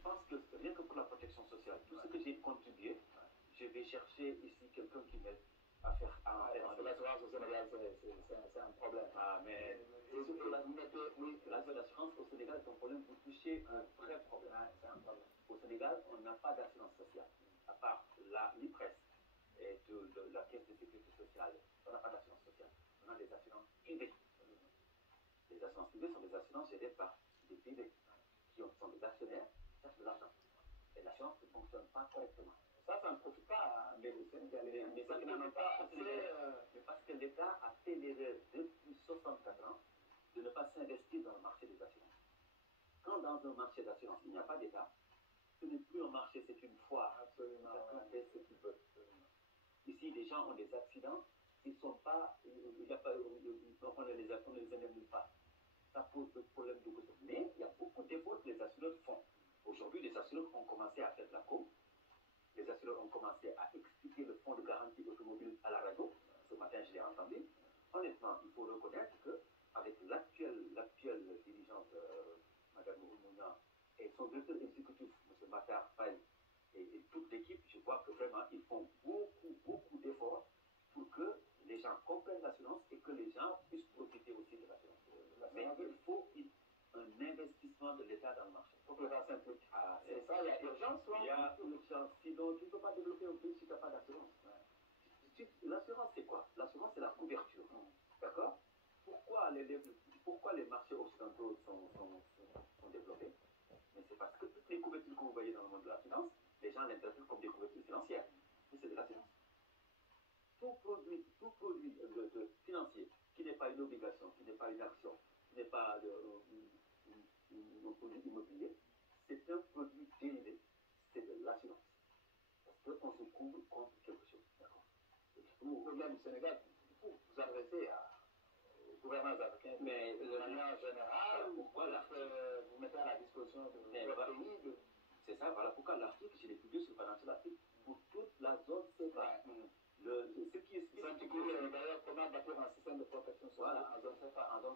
pense que rien que pour la protection sociale, tout ce que j'ai contribué, je vais chercher ici quelqu'un qui m'aide à faire parce que l'assurance au Sénégal, c'est un problème. Ah, mais l'assurance au Sénégal est un problème. Vous touchez un vrai problème. C'est un problème. Au Sénégal, on n'a pas d'assurance sociale. À part l'IPRES et de la Caisse de sécurité sociale, on n'a pas d'assurance sociale. On a des assurances privées. Les assurances privées sont des assurances gérées par des privés qui sont des actionnaires, qui cherchent de l'argent. Et l'assurance ne fonctionne pas correctement. Ça ne profite pas mais les Sénégalais. Mais ça n'en a pas assez. Mais parce que l'État a fait l'erreur depuis 64 ans de ne pas s'investir dans le marché des assurances. Quand dans un marché d'assurance, il n'y a pas d'État, ce n'est plus un marché, c'est une foire. Absolument. Chacun fait ce qu'il veut. Ici, les gens ont des accidents, ils sont pas, il y a pas, on ne les indemnise pas. Ça pose des problèmes de côté. Mais il y a beaucoup d'efforts que les assureurs font. Aujourd'hui, les assureurs ont commencé à faire de la com. Les assureurs ont commencé à expliquer le fonds de garantie automobile à la radio. Ce matin, je l'ai entendu. Honnêtement, il faut reconnaître qu'avec l'actuelle dirigeante, Mme Oumouna, et son directeur exécutif, M. Matar Faye, et toute l'équipe, je vois que vraiment, ils font beaucoup d'efforts pour que les gens comprennent l'assurance et que les gens puissent profiter aussi de l'assurance. Mais il faut un investissement de l'État dans le marché. Il faut que l'État s'implique. C'est ça, il y a urgence, il y a urgence. Sinon, tu ne peux pas développer un pays si tu n'as pas d'assurance. L'assurance, c'est quoi? L'assurance, c'est la couverture. D'accord? Pourquoi les marchés occidentaux sont développés? Mais c'est parce que toutes les couvertures que vous voyez dans le monde de la finance, les gens l'interprètent comme des couvertures financières. Mais c'est de l'assurance. Tout produit financier qui n'est pas une obligation, qui n'est pas une action, qui n'est pas un produit immobilier, c'est un produit dérivé, c'est de l'assurance. Parce qu'on se couvre contre quelque chose. D'accord? Vous, au-delà du Sénégal, vous vous adressez aux gouvernants africains, mais de manière générale, voilà, vous mettez à la disposition de votre pays. C'est ça, voilà pourquoi l'article, je l'ai publié sur Financial Afrique, pour toute la zone CEPA. Ce qui est spécifique. D'ailleurs, comment bâtir un système de protection sociale en zone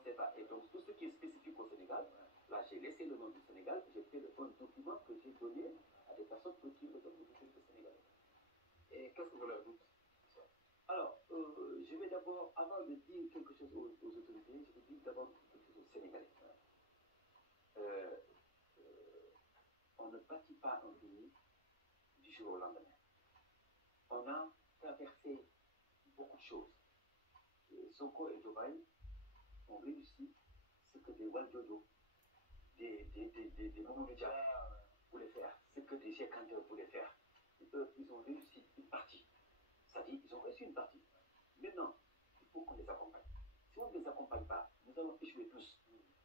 CEPA. Et donc, tout ce qui est spécifique au Sénégal, là, j'ai laissé le nom du Sénégal, j'ai fait le bon document que j'ai donné à des personnes qui le donnent au Sénégal. Et qu'est-ce que vous leur dites? Alors, je vais d'abord, avant de dire quelque chose aux autorités, je vais dire d'abord quelque chose aux Sénégalais. On ne bâtit pas un pays du jour au lendemain. On a traversé beaucoup de choses. Sonko et Diomaye ont réussi ce que des Waljojo, des Mamadou Dia voulaient faire, ce que des Cheikh Anta voulaient faire. Ils ont réussi une partie. C'est-à-dire qu'ils ont réussi une partie. Maintenant, il faut qu'on les accompagne. Si on ne les accompagne pas, nous allons échouer tous.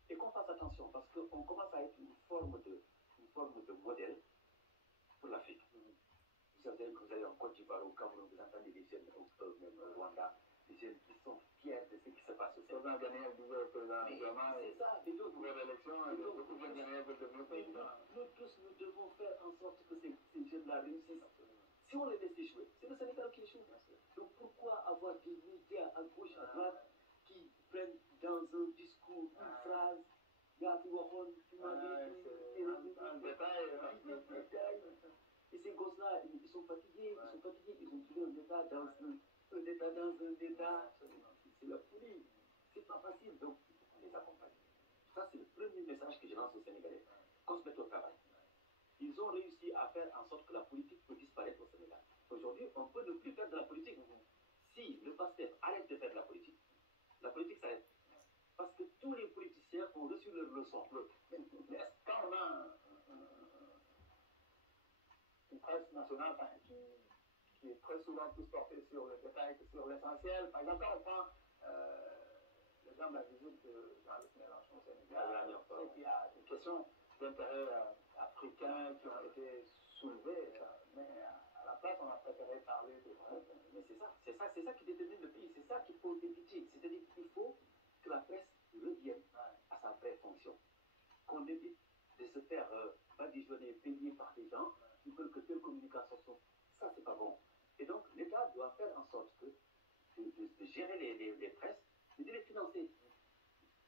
Et qu'on fasse attention, parce qu'on commence à être une forme de modèle pour l'Afrique. Vous savez que vous allez en Côte d'Ivoire, au Cameroun, vous entendez des jeunes, même au Rwanda, des jeunes qui sont fiers de ce qui se passe au Sénégal. Président Ghanéen disait au président Diomaye, c'est ça, des deux pour l'élection, beaucoup de Ghanéens veulent devenir président. Nous tous, nous devons faire en sorte que ces jeunes-là réussissent. Si on les laisse échouer, c'est le Sénégal qui échoue. Donc pourquoi avoir des médias à gauche, à droite, qui prennent dans un discours une phrase, un détail. Et ces gosses-là, ils sont fatigués, ils ont trouvé un état dans un état, c'est la folie. C'est pas facile, donc on les accompagne. Ça, c'est le premier message que je lance aux Sénégalais. Qu'on se mette au travail. Ils ont réussi à faire en sorte que la politique peut disparaître au Sénégal. Aujourd'hui, on peut ne plus faire de la politique. Si le pasteur arrête de faire de la politique s'arrête. Parce que tous les politiciens ont reçu leur leçon. Mais quand on a une presse nationale qui est très souvent plus portée sur le détail que sur l'essentiel, par exemple, quand on prend l'exemple de la visite de Jean-Luc Mélenchon au Sénégal, on sait qu'il y a des questions d'intérêt africain qui ont été soulevées, mais à la place, on a préféré parler de... Mais c'est ça qui détermine le pays, c'est ça qu'il faut éviter. C'est-à-dire qu'il faut que la presse revienne à sa vraie fonction. Qu'on évite de se faire badigeonner, payer par des gens qui veulent que telle communication soit... Ça, c'est pas bon. Et donc, l'État doit faire en sorte de gérer les presses et de les financer.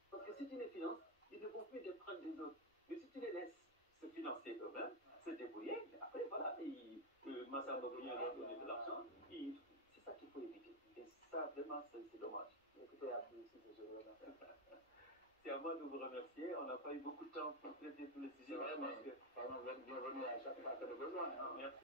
Parce que si tu les finances, ils ne vont plus dépendre des autres. Mais si tu les laisses se financer eux-mêmes, revenu à leur donner de l'argent. C'est ça qu'il faut éviter. Et ça, vraiment, c'est dommage. Écoutez, Abdou, si je vous remercie. C'est à moi de vous remercier. On n'a pas eu beaucoup de temps pour traiter tous les sujets. C'est vrai, mais bienvenue à chaque fois que le besoin. Hein. Merci.